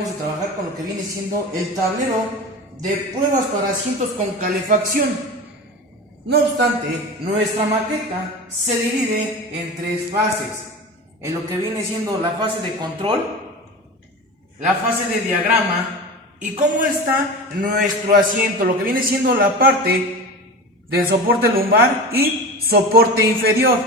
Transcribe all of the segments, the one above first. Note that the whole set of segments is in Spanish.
Vamos a trabajar con lo que viene siendo el tablero de pruebas para asientos con calefacción. No obstante, nuestra maqueta se divide en tres fases, en lo que viene siendo la fase de control, la fase de diagrama y cómo está nuestro asiento, lo que viene siendo la parte del soporte lumbar y soporte inferior.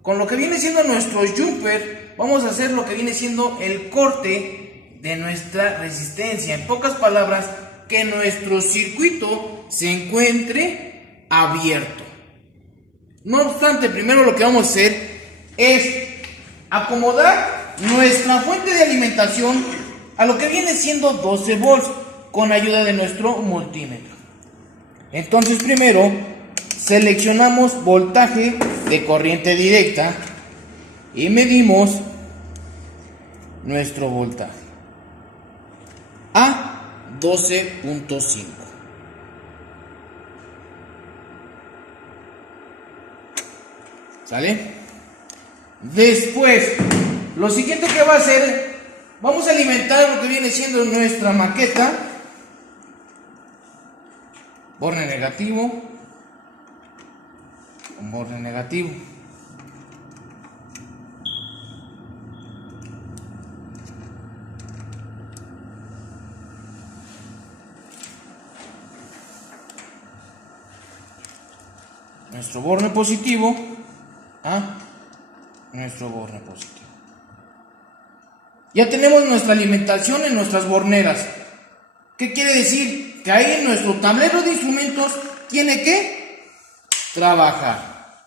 Con lo que viene siendo nuestro jumper, vamos a hacer lo que viene siendo el corte de nuestra resistencia. En pocas palabras, que nuestro circuito se encuentre abierto. No obstante, primero lo que vamos a hacer es acomodar nuestra fuente de alimentación a lo que viene siendo 12 volts con ayuda de nuestro multímetro. Entonces primero seleccionamos voltaje de corriente directa y medimos nuestro voltaje a 12.5. ¿Sale? Después, lo siguiente que va a hacer, vamos a alimentar lo que viene siendo nuestra maqueta. Borne negativo con borne negativo. Nuestro borne positivo a nuestro borne positivo. Ya tenemos nuestra alimentación en nuestras borneras. ¿Qué quiere decir? Que ahí en nuestro tablero de instrumentos tiene que trabajar.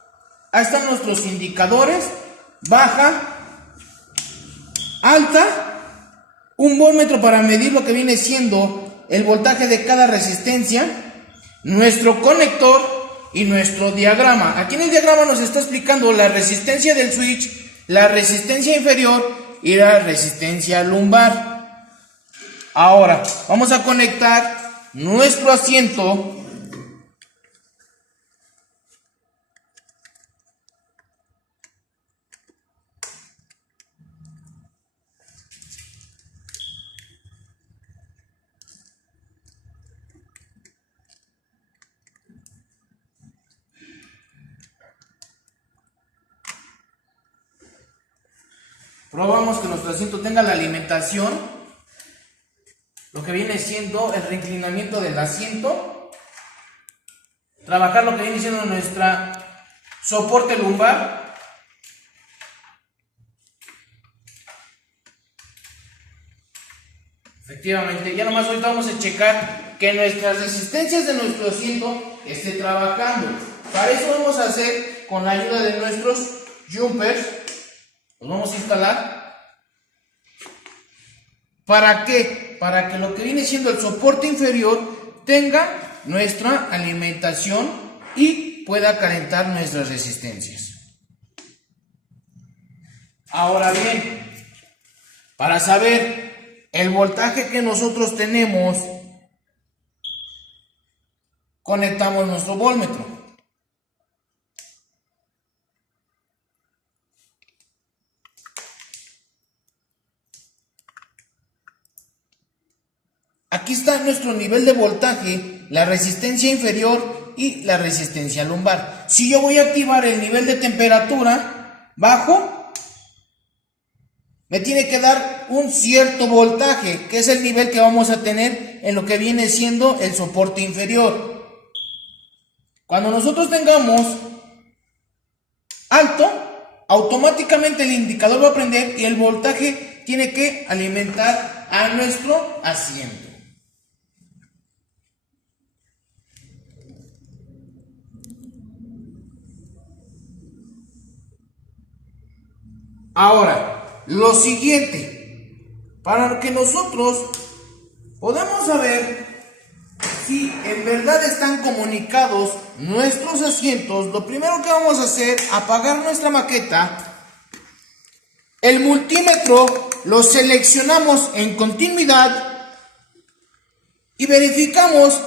Ahí están nuestros indicadores: baja, alta, un voltmetro para medir lo que viene siendo el voltaje de cada resistencia, nuestro conector y nuestro diagrama. Aquí en el diagrama nos está explicando la resistencia del switch, la resistencia inferior y la resistencia lumbar. Ahora vamos a conectar nuestro asiento probamos que nuestro asiento tenga la alimentación, lo que viene siendo el reinclinamiento del asiento, trabajar lo que viene siendo nuestra soporte lumbar, efectivamente. Ya nomás ahorita vamos a checar que nuestras resistencias de nuestro asiento esté trabajando. Para eso vamos a hacer con la ayuda de nuestros jumpers. Los vamos a instalar. ¿Para qué? Para que lo que viene siendo el soporte inferior tenga nuestra alimentación y pueda calentar nuestras resistencias. Ahora bien, para saber el voltaje que nosotros tenemos, conectamos nuestro voltmetro. Aquí está nuestro nivel de voltaje, la resistencia inferior y la resistencia lumbar. Si yo voy a activar el nivel de temperatura bajo, me tiene que dar un cierto voltaje, que es el nivel que vamos a tener en lo que viene siendo el soporte inferior. Cuando nosotros tengamos alto, automáticamente el indicador va a prender y el voltaje tiene que alimentar a nuestro asiento. Ahora, lo siguiente, para que nosotros podamos saber si en verdad están comunicados nuestros asientos, lo primero que vamos a hacer es apagar nuestra maqueta. El multímetro lo seleccionamos en continuidad y verificamos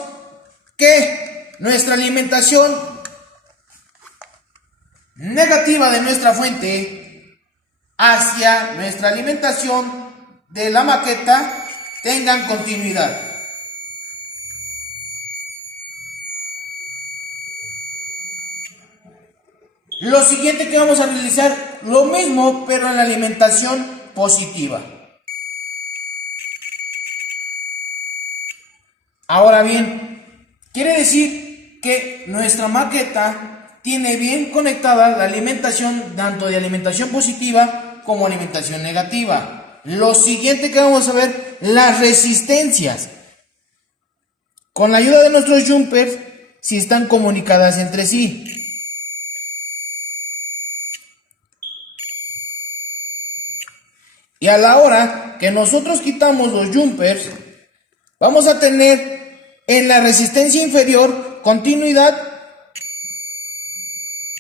que nuestra alimentación negativa de nuestra fuente hacia nuestra alimentación de la maqueta tengan continuidad. Lo siguiente que vamos a realizar, lo mismo, pero en la alimentación positiva. Ahora bien, quiere decir que nuestra maqueta tiene bien conectada la alimentación, tanto de alimentación positiva como alimentación negativa. Lo siguiente que vamos a ver, las resistencias. Con la ayuda de nuestros jumpers, si están comunicadas entre sí. Y a la hora que nosotros quitamos los jumpers, vamos a tener en la resistencia inferior continuidad,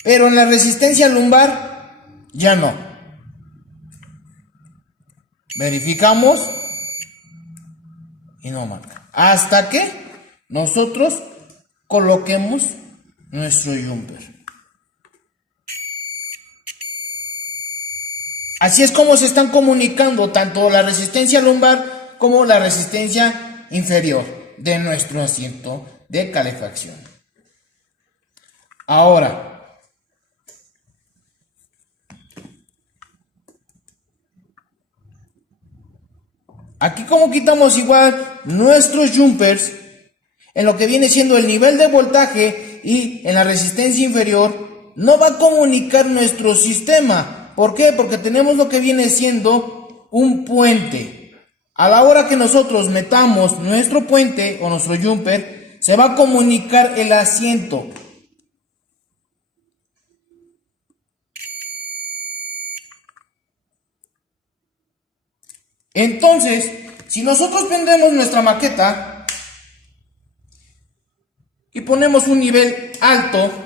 pero en la resistencia lumbar ya no. Verificamos y no marca. Hasta que nosotros coloquemos nuestro jumper. Así es como se están comunicando tanto la resistencia lumbar como la resistencia inferior de nuestro asiento de calefacción. Ahora, aquí como quitamos igual nuestros jumpers en lo que viene siendo el nivel de voltaje y en la resistencia inferior, no va a comunicar nuestro sistema. ¿Por qué? Porque tenemos lo que viene siendo un puente. A la hora que nosotros metamos nuestro puente o nuestro jumper, se va a comunicar el asiento. Entonces, si nosotros prendemos nuestra maqueta y ponemos un nivel alto,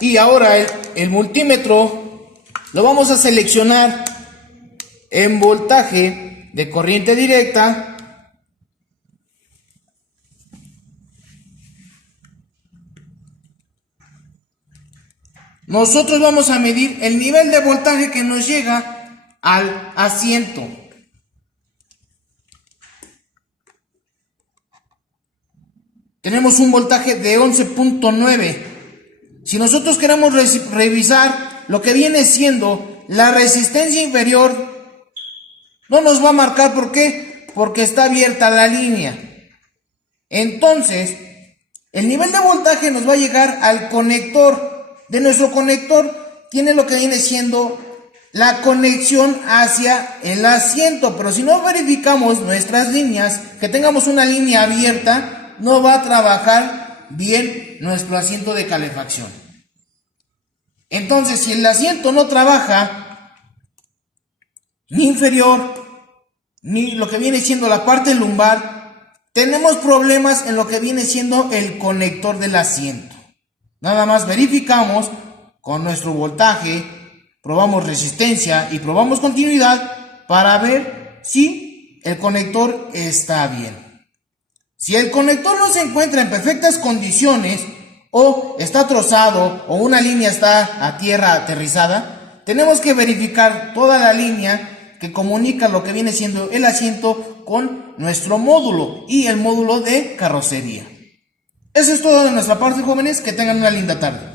y ahora el multímetro lo vamos a seleccionar en voltaje de corriente directa. Nosotros vamos a medir el nivel de voltaje que nos llega al asiento. Tenemos un voltaje de 11.9. Si nosotros queremos revisar lo que viene siendo la resistencia inferior, no nos va a marcar. ¿Por qué? Porque está abierta la línea. Entonces, el nivel de voltaje nos va a llegar al conector. De nuestro conector tiene lo que viene siendo la conexión hacia el asiento. Pero si no verificamos nuestras líneas, que tengamos una línea abierta, no va a trabajar bien nuestro asiento de calefacción. Entonces, si el asiento no trabaja ni inferior ni lo que viene siendo la parte lumbar, tenemos problemas en lo que viene siendo el conector del asiento. Nada más verificamos con nuestro voltaje, probamos resistencia y probamos continuidad para ver si el conector está bien. Si el conector no se encuentra en perfectas condiciones o está trozado o una línea está a tierra aterrizada, tenemos que verificar toda la línea que comunica lo que viene siendo el asiento con nuestro módulo y el módulo de carrocería. Eso es todo de nuestra parte, jóvenes. Que tengan una linda tarde.